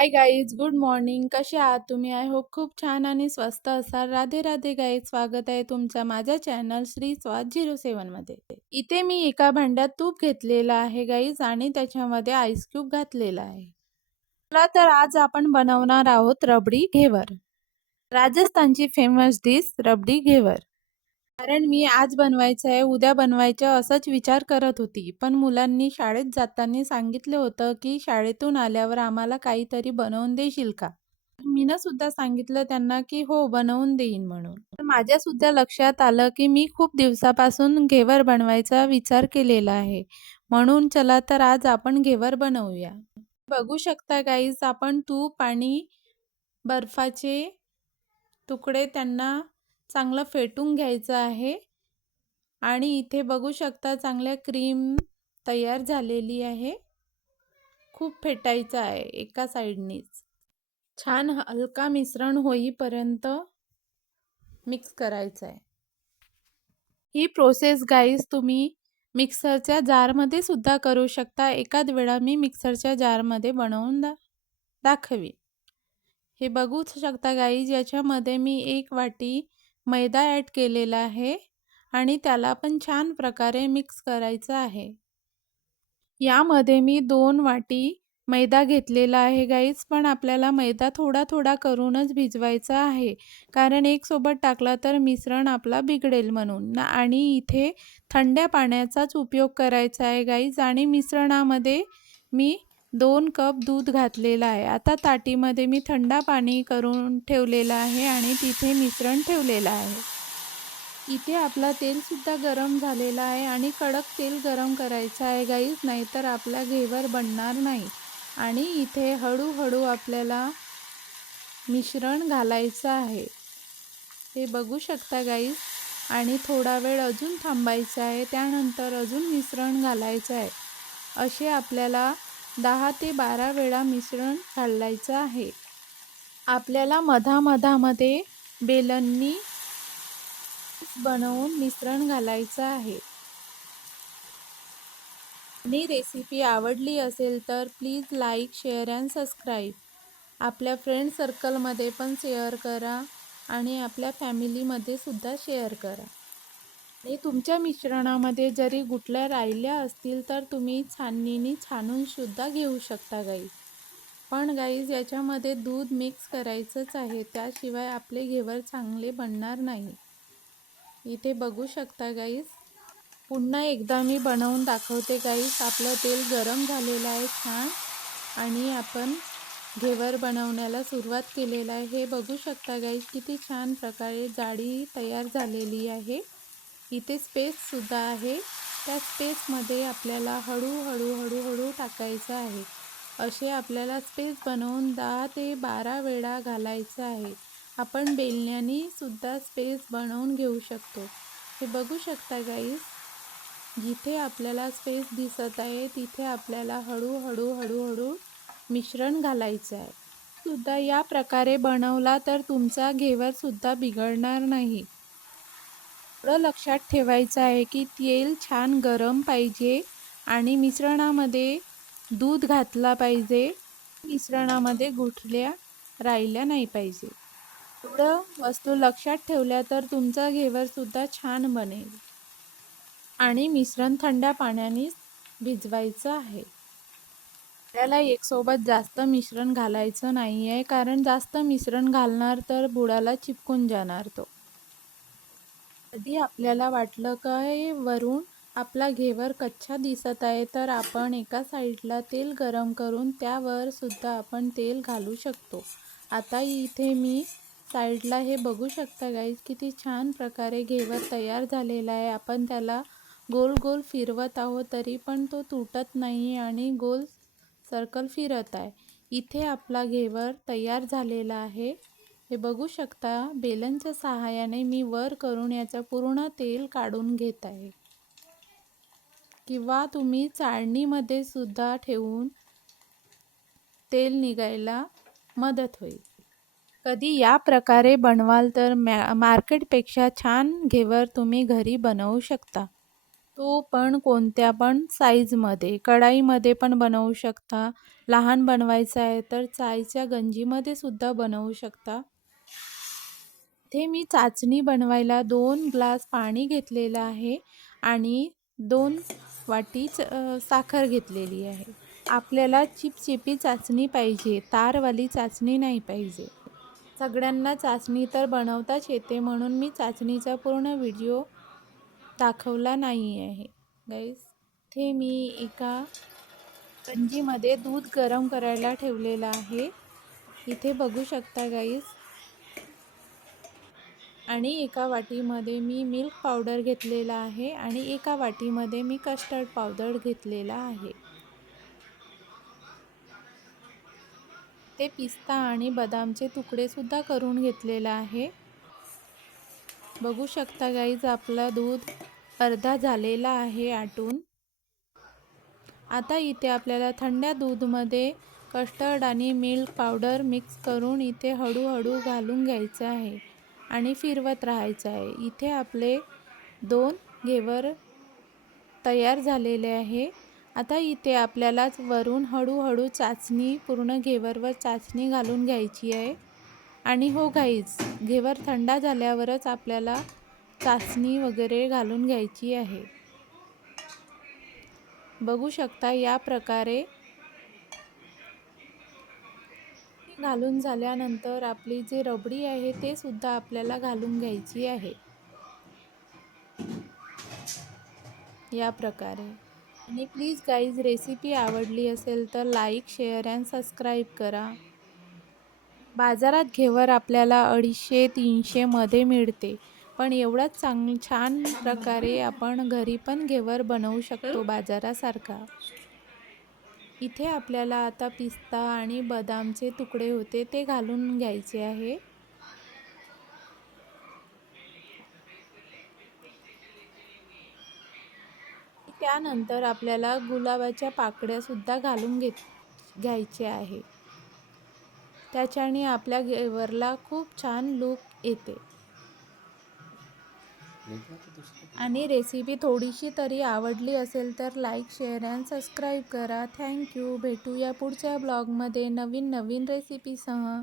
Hi guys, good morning. कसे आहात तुम्ही? आय होप खूप छान आणि स्वस्त असाल. राधे राधे गाईज, स्वागत आहे तुमच्या माझ्या चॅनल श्री स्वाद 07 मध्ये. इथे मी एका भांड्यात तूप घेतलेलं आहे गाईज आणि त्याच्यामध्ये आईस क्यूब घातलेला आहे. चला तर आज आपण बनवणार आहोत रबडी घेवर. राजस्थानची फेमस डिश रबडी घेवर. कारण मी आज बनवायचं आहे, उद्या बनवायचं असंच विचार करत होती. पण मुलांनी शाळेत जाताना सांगितलं होतं की शाळेतून आल्यावर आम्हाला काहीतरी बनवून देशील का? मीनं सुद्धा सांगितलं त्यांना की हो, बनवून देईन म्हणून. तर माझ्या सुद्धा लक्षात आलं की मी खूप दिवसापासून घेवर बनवायचा विचार केलेला आहे. म्हणून चला तर आज आपण घेवर बनवूया. बघू शकता गाईज, आपण तूप आणि बर्फाचे तुकडे त्यांना चांगलं फेटून घ्यायचं आहे. आणि इथे बघू शकता चांगल्या क्रीम तयार झालेली आहे. खूप फेटायचं आहे एका साईडनीच. छान हलका मिश्रण होईपर्यंत मिक्स करायचं आहे. ही प्रोसेस गाईज तुम्ही मिक्सरच्या जारमध्ये सुद्धा करू शकता. एकाच वेळा मी मिक्सरच्या जारमध्ये बनवून दाखवी. हे बघू शकता गाईज, याच्यामध्ये मी 1 वाटी मैदा ॲड केलेला आहे आणि त्याला पण छान प्रकारे मिक्स करायचं आहे. यामध्ये मी 2 वाटी मैदा घेतलेला आहे गाईज, पण आपल्याला मैदा थोडा थोडा करूनच भिजवायचा आहे. कारण एक सोबत टाकला तर मिश्रण आपला बिघडेल म्हणून आणि इथे थंड्या पाण्याचाच उपयोग करायचा आहे गाईज. आणि मिश्रणामध्ये मी 2 कप दूध घातलेलं आहे. आता ताटीमध्ये मी थंड पाणी करून ठेवलेलं आहे आणि तिथे मिश्रण ठेवलेलं आहे. इथे आपला तेलसुद्धा गरम झालेला आहे आणि कडक तेल गरम करायचं आहे गाईज, नाहीतर आपला घेवर बनणार नाही. आणि इथे हळूहळू आपल्याला मिश्रण घालायचं आहे. हे बघू शकता गाईज. आणि थोडा वेळ अजून थांबायचं आहे. त्यानंतर अजून मिश्रण घालायचं आहे. असे आपल्याला 10 ते 12 वेळा मिश्रण घालायचं आहे. आपल्याला मधामधामध्ये बेलननी बनवून मिश्रण घालायचं आहे. आणि रेसिपी आवडली असेल तर please like, share and subscribe. आपल्या फ्रेंड सर्कलमध्ये पण शेअर करा आणि आपल्या फॅमिलीमध्ये सुद्धा शेअर करा. आणि तुमच्या मिश्रणामध्ये जरी गुठल्या राहिल्या असतील तर तुम्ही छाननीने छानून सुद्धा घेऊ शकता गाईज. पण गाईज, याच्यामध्ये दूध मिक्स करायचंच आहे, त्याशिवाय आपले घेवर चांगले बनणार नाही. इथे बघू शकता गाईज. पुन्हा एकदा मी बनवून दाखवते गाईज. आपलं तेल गरम झालेलं आहे छान आणि आपण घेवर बनवण्याला सुरुवात केलेलं आहे. हे बघू शकता गाईज, किती छान प्रकारे जाडी तयार झालेली आहे. इथे स्पेससुद्धा आहे. त्या स्पेसमध्ये आपल्याला हळूहळू टाकायचं आहे. असे आपल्याला स्पेस बनवून 10 ते 12 वेळा घालायचं आहे. आपण बेलण्याने सुद्धा स्पेस बनवून घेऊ शकतो. हे बघू शकता गाईज, जिथे आपल्याला स्पेस दिसत आहे तिथे आपल्याला हळूहळू मिश्रण घालायचं आहे. सुद्धा या प्रकारे बनवला तर तुमचा घेवर सुद्धा बिघडणार नाही. एवढं लक्षात ठेवायचं आहे की तेल छान गरम पाहिजे आणि मिश्रणामध्ये दूध घातला पाहिजे. मिश्रणामध्ये गुठल्या राहिल्या नाही पाहिजे. एवढं वस्तू लक्षात ठेवल्या तर तुमचा घेवर सुद्धा छान बनेल. आणि मिश्रण थंड पाण्याने भिजवायचं आहे. आपल्याला एकसोबत जास्त मिश्रण घालायचं नाही आहे, कारण जास्त मिश्रण घालणार तर बुडाला चिपकून जाणार तो. कधी आपल्याला वाटलं काय वरून आपला घेवर कच्चा दिसत आहे तर आपण एका साईडला तेल गरम करून त्यावर सुद्धा आपण तेल घालू शकतो. आता इथे मी साईडला हे बघू शकता गाईज, किती छान प्रकारे घेवर तयार झालेला आहे. आपण त्याला गोल गोल फिरवत आहोत तरी पण तो तुटत नाही आणि गोल सर्कल फिरत आहे. इथे आपला घेवर तयार झालेला आहे. हे बघू शकता, बेलनच्या सहाय्याने मी वर करून याचं पूर्ण तेल काढून घेत आहे. किंवा तुम्ही चाळणीमध्ये सुद्धा ठेवून तेल निघायला मदत होईल. कधी या प्रकारे बनवाल तर मार्केटपेक्षा छान घेवर तुम्ही घरी बनवू शकता. तो पण कोणत्या पण साईजमध्ये, कढाईमध्ये पण बनवू शकता. लहान बनवायचं आहे तर चायच्या गंजीमध्ये सुद्धा बनवू शकता. इथे मी चाचणी बनवायला 2 ग्लास पाणी घेतलेलं आहे आणि 2 वाटी साखर घेतलेली आहे. आपल्याला चिपचिपी चाचणी पाहिजे, तारवाली चाचणी नाही पाहिजे. सगळ्यांना चाचणी तर बनवताच येते म्हणून मी चाचणीचा पूर्ण व्हिडिओ दाखवला नाही आहे गाईस. इथे मी एका गंजीमध्ये दूध गरम करायला ठेवलेलं आहे. इथे बघू शकता गाईस. आणि एका वाटीमध्ये मी मिल्क पावडर घेतलेला आहे आणि एका वाटीमध्ये मी कस्टर्ड पावडर घेतलेला आहे. ते पिस्ता आणि बदामचे तुकडे सुद्धा करून घेतलेला आहे. बघू शकता गाईज, आपला दूध अर्धा झालेला आहे आटून. आता इथे आपल्याला थंड दूधमध्ये कस्टर्ड आणि मिल्क पावडर मिक्स करून इथे हळूहळू घालून घ्यायचं आहे आणि फिरवत राहायचं आहे. इथे आपले 2 घेवर तयार झालेले आहे. आता इथे आपल्यालाच वरून हळूहळू चाचणी, पूर्ण घेवरवर चाचणी घालून घ्यायची आहे. आणि हो गाईज, घेवर थंड झाल्यावरच आपल्याला चाचणी वगैरे घालून घ्यायची आहे. बघू शकता या प्रकारे घालून झाल्यानंतर आपली जी रबडी आहे ते सुद्धा आपल्याला घालून घ्यायची आहे या प्रकारे. आणि प्लीज गाईज, रेसिपी आवडली असेल तर लाईक, शेअर अँड सबस्क्राईब करा. बाजारात घेवर आपल्याला 250-300 मध्ये मिळते, पण एवढाच छान प्रकारे आपण घरी पण घेवर बनवू शकतो बाजारासारखा. इथे आपल्याला आता पिस्ता आणि बदामचे तुकडे होते ते घालून घ्यायचे आहे. त्यानंतर आपल्याला गुलाबाच्या पाकळ्या सुद्धा घालून घ्यायच्या आहे. त्याच्याने आपल्या घेवरला खूप छान लुक येते. आणि रेसिपी थोडीशी तरी आवडली असेल तर लाईक, शेअर अँड सबस्क्राईब करा. थँक्यू. भेटूया पुढच्या ब्लॉगमध्ये नवीन रेसिपीसह.